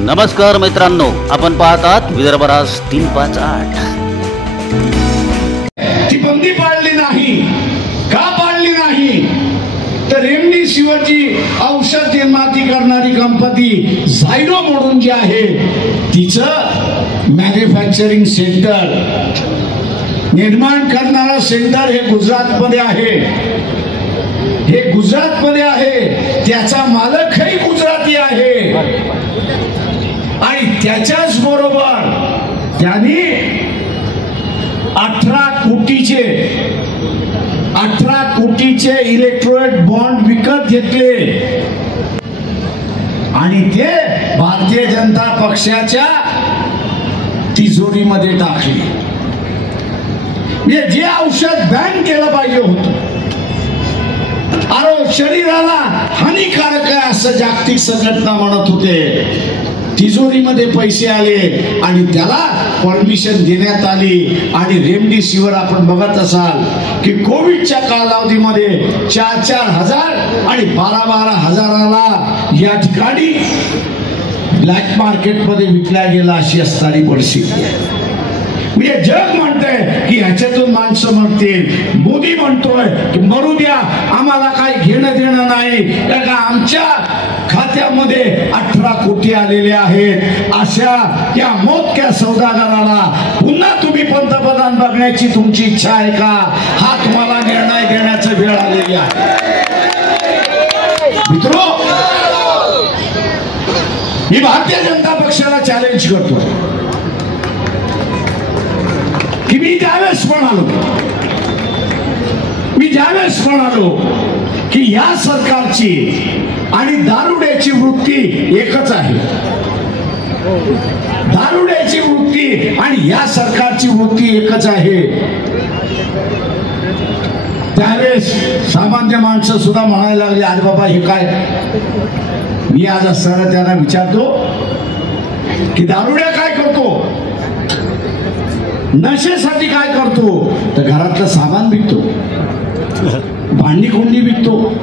नमस्कार मित्रांनो, आपण पाहतात विदर्भ राज 358। ती बंदी पाळली नाही का पाळली नाही तर रेमडेसिवीरची औषध निर्माती करणारी कंपनी झायडो म्हणून जी आहे तिचं मॅन्युफॅक्चरिंग सेंटर निर्माण करणारा सेंटर हे गुजरातमध्ये आहे। हे गुजरातमध्ये आहे, त्याचा मालकही गुजराती आहे आणि त्याच्याच बरोबर त्यांनी 18 कोटीचे इलेक्ट्रोलाइट बॉन्ड विकत घेतले आणि ते भारतीय जनता पक्षाच्या तिजोरीमध्ये टाकले। जे औषध बॅन केलं पाहिजे होतं, अरे शरीराला हानिकारक आहे असं जागतिक संघटना म्हणत होते, तिजोरीमध्ये पैसे आले आणि त्याला परमिशन देण्यात आली। आणि रेमडेसिवीर आपण बघत असाल की कोविडच्या कालावधीमध्ये 4-4 हजार आणि 12-12 हजाराला या ठिकाणी ब्लॅक मार्केटमध्ये विकल्या गेला अशी असणारी परिस्थिती आहे। म्हणजे जग म्हणतंय की ह्याच्यातून माणसं मरतील, मोदी म्हणतोय की मरू द्या, आम्हाला काही घेणं देणं नाही, कारण आमच्या खात्यामध्ये 18 कोटी आलेले आहेत। अशा त्या मोजक्या सौदागराला पुन्हा तुम्ही पंतप्रधान बघण्याची तुमची इच्छा आहे का? हा तुम्हाला निर्णय घेण्याची वेळ आलेली आहे। मित्रो, मी भारतीय जनता पक्षाला चॅलेंज करतोय की मी ज्यावेळेस म्हणालो की या सरकारची आणि दारुड्याची वृत्ती एकच आहे, दारुड्याची वृत्ती आणि या सरकारची वृत्ती एकच आहे, त्यावेळेस सामान्य माणसं सुद्धा म्हणायला लागले, अरे बाबा हे काय? मी आज असताना त्यांना विचारतो की दारुड्या काय करतो, नशेसाठी काय करतो? तर घरातलं सामान विकतो, भांडी कुंडी विकतो,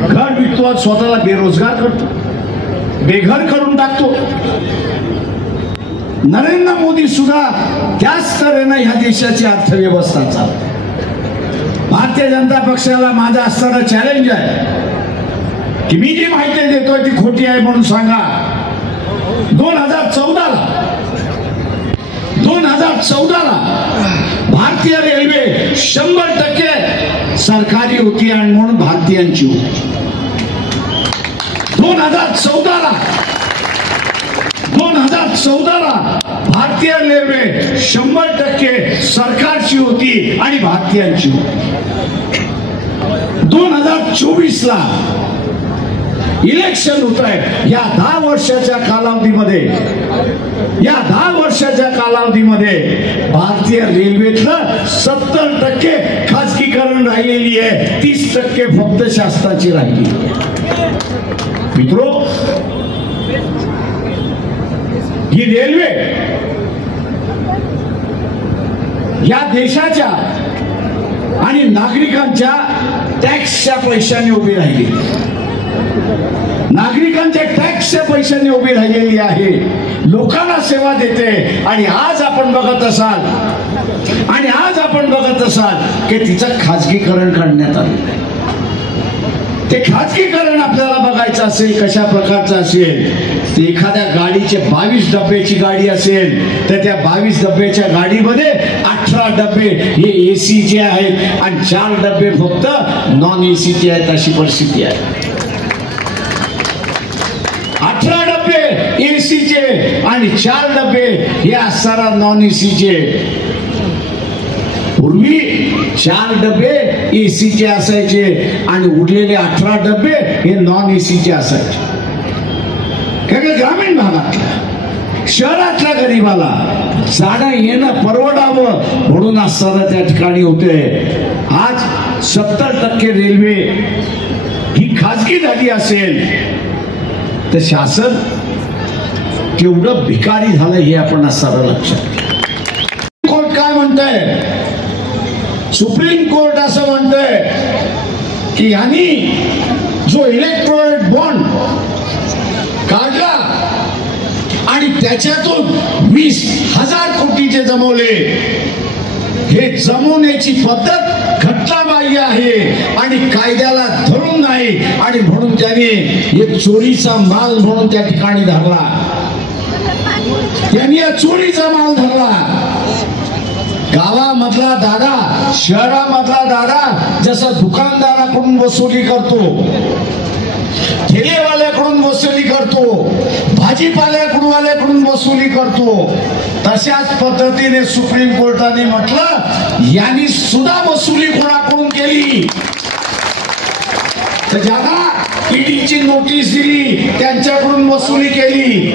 घर विकतो, स्वतःला बेरोजगार करतो, बेघर करून टाकतो। नरेंद्र मोदी सुद्धा त्याच तऱ्हेने ह्या देशाची अर्थव्यवस्था चालते। भारतीय जनता पक्षाला माझा असणारा चॅलेंज आहे की मी जी माहिती देतोय ती खोटी आहे म्हणून सांगा। 2014ला भारतीय रेल्वे 100% सरकारी होती आणि म्हणून भारतीयांची होती। 2014ला भारतीय रेल्वे 100% सरकारची होती आणि भारतीयांची होती। 2024ला इलेक्शन होत आहे। या 10 वर्षाच्या कालावधीमध्ये भारतीय रेल्वेतलं 70% खाजगीकरण राहिलेली आहे, 30% फक्त शासनाची राहिली। मित्रो, ही रेल्वे या देशाच्या आणि नागरिकांच्या टॅक्सच्या पैशाने उभी राहिली, नागरिकांच्या टॅक्सच्या पैशाने उभी राहिलेली आहे, लोकांना सेवा देते। आणि आज आपण बघत असाल की तिचं खाजगीकरण करण्यात आलं। ते खाजगीकरण आपल्याला बघायचं असेल कशा प्रकारचं असेल, ते एखाद्या गाडीचे 22 डब्याची गाडी असेल तर त्या 22 डब्याच्या गाडीमध्ये 18 डबे हे एसीचे आहेत आणि 4 डबे फक्त नॉन एसीचे आहेत, अशी परिस्थिती आहे। 18 डबे एसीचे आणि 4 डबे हे असणारा नॉन एसीचे। पूर्वी 4 डबे एसीचे असायचे आणि उरलेले 18 डबे हे नॉन एसीचे असायचे। कारण ग्रामीण भागातल्या शहरातल्या गरीबाला जाणं येणं परवडावं म्हणून असताना त्या ठिकाणी होते। आज 70% रेल्वे ही खाजगी झाली असेल तर शासन केवढं भिकारी झालं हे आपण असणारा लक्षात। कोर्ट काय म्हणतंय? सुप्रीम कोर्ट असं म्हणतंय की यांनी जो इलेक्ट्रोलाइट बॉन्ड काढला त्याच्यातून 20,000 कोटी जे जमवले, हे जमवण्याची पद्धत घटनाबाह्य आहे आणि कायद्याला धरून नाही, आणि म्हणून त्याने एक चोरीचा माल म्हणून त्या ठिकाणी धरला. त्यांनी चोरीचा माल धरला. गावामधला दादा, शहरामधला दादा जसा दुकानदाराकडून वसुली करतो, ठेलेवाल्याकडून वसुली करतो, भाजीपाल्याकडून वसुली करतो, तशाच पद्धतीने सुप्रीम कोर्टाने म्हटलं यांनी सुद्धा वसुली कोणाकडून केली. तर ज्यांना ईडीची नोटीस दिली त्यांच्याकडून वसुली केली,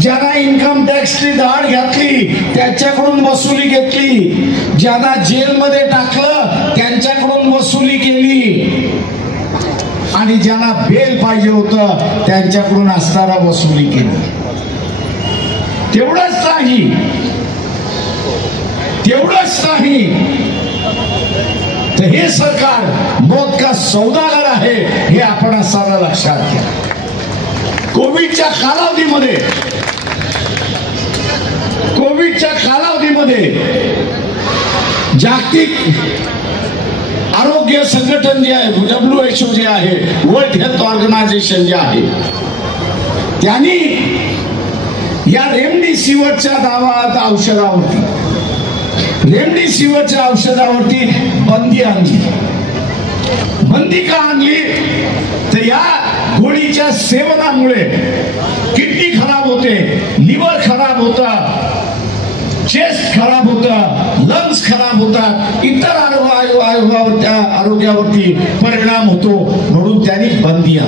ज्यांना इन्कम टॅक्सची धाड घातली त्यांच्याकडून वसुली घेतली, ज्यांना जेलमध्ये टाकलं त्यांच्याकडून वसुली केली, आणि ज्यांना बेल पाहिजे होतं त्यांच्याकडून असताना वसुली केली. तेवढंच नाही तर हे सरकार मौत का सौदागर आहे, हे आपण सारा लक्षात घ्या. कोविडच्या कालावधीमध्ये जागतिक आरोग्य संघटन जे आहे, WHO जे आहे, वर्ल्ड हेल्थ ऑर्गनायझेशन जे आहे, त्यांनी या रेमडेसिवीरच्या औषधावरती बंदी आणली. बंदी का आणली तर या गोळीच्या सेवनामुळे किडनी खराब होते, लिव्हर खराब होता, चेस्ट खराब होता, लंग्स खराब होतात, इतर आरोग्यावरती परिणाम होतो, म्हणून त्यांनी बंदी आणली.